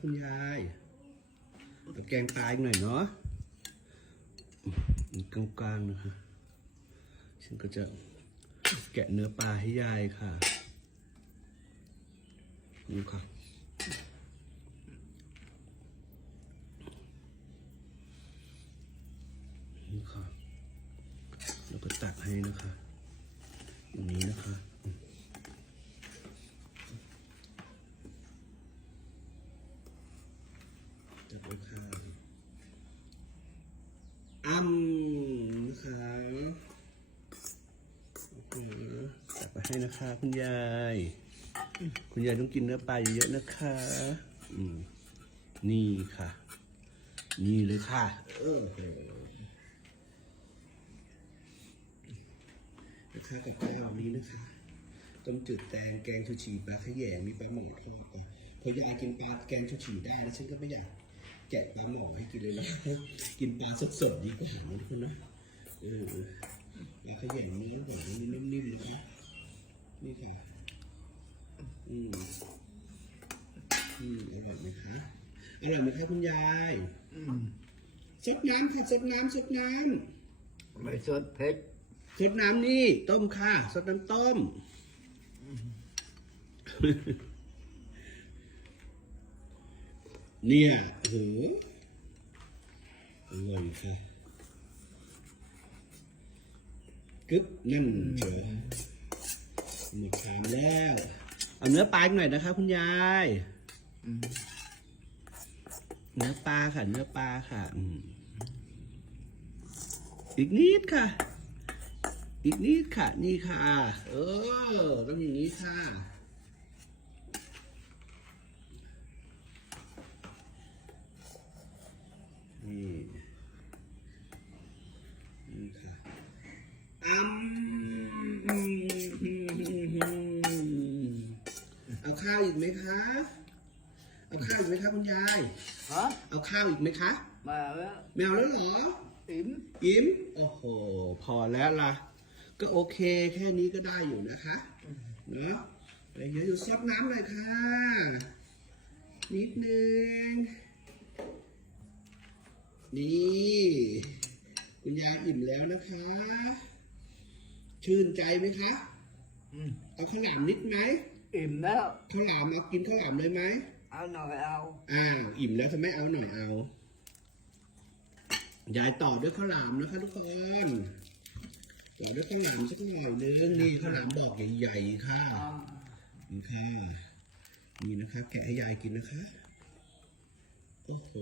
คุณยายเอาแกงปลาอีกหน่อยเนาะกลางๆนะคะ ฉันก็จะแกะเนื้อปลาให้ยายค่ะนี่ค่ะนี่ค่ะ แล้วก็ตักให้นะคะอย่างนี้นะคะอืมตักไว้ค่ะ อ้ำนะคะตักไปให้นะคะ คุณยาย คุณยายต้องกินเนื้อปลาเยอะๆนะคะอืมนี่ค่ะ นี่เลยค่ะ เออนะคะกับข้าวนี้นะคะต้มจืดแตงแกงชูชีปลาขยงมีปลาหมอทอดอะพอยายกินปลาแกงชูชีได้แล้วฉันก็ไม่อยาก แกะปลาหมอให้กินเลยนะ กินปลาสดๆดีกว่านะทุกคนนะเออปลาขยงเนื้อแบบนี้นิ่มๆนะคะนี่ค่ะอืมอืมอร่อยไหมคะอร่อยไหมคะคุณยายซดน้ำค่ะซดน้ำซดน้ำไม่สดเผ็ดซดน้ำนี่ ต้มค่ะซดน้ำต้ม เนี่ยโอ้โหอร่อยค่ะกึ๊บนั่นเฉยหนึ่งชามแล้ว เอาเนื้อปลาหน่อยนะคะ คุณยายเนื้อปลาค่ะ เนื้อปลาค่ะอีกนิดค่ะ อีกนิดค่ะ นี่ค่ะ เออต้องอย่างนี้ค่ะ นี่นี่ค่ะอ้ำเอาข้าวอีกไหมคะ เอาข้าวอีกไหมคะคุณยาย ฮะเอาข้าวอีกไหมคะมาแล้วไม่เอาแล้วเหรออิ่มยิ้ม โอ้โห พอแล้วล่ะ ก็โอเคแค่นี้ก็ได้อยู่นะคะเนอะอะไรเยอะอยู่ซดน้ำหน่อยค่ะ นิดนึง นี่ คุณยายอิ่มแล้วนะคะ ชื่นใจไหมคะอืมเอาข้าวหลามนิดไหมอิ่มแล้วข้าวหลามเอากินข้าวหลามเลยไหมเอาหน่อยเอาอ้าวอิ่มแล้วทำไมเอาหน่อยเอา ยายต่อด้วยข้าวหลามนะคะ ทุกคนต่อด้วยข้าวหลามสักหน่อยนึงนี่ข้าวหลามดอกใหญ่ๆค่ะเอานี่ค่ะ นี่นะคะ แกะให้ยายกินนะคะ โอ้โห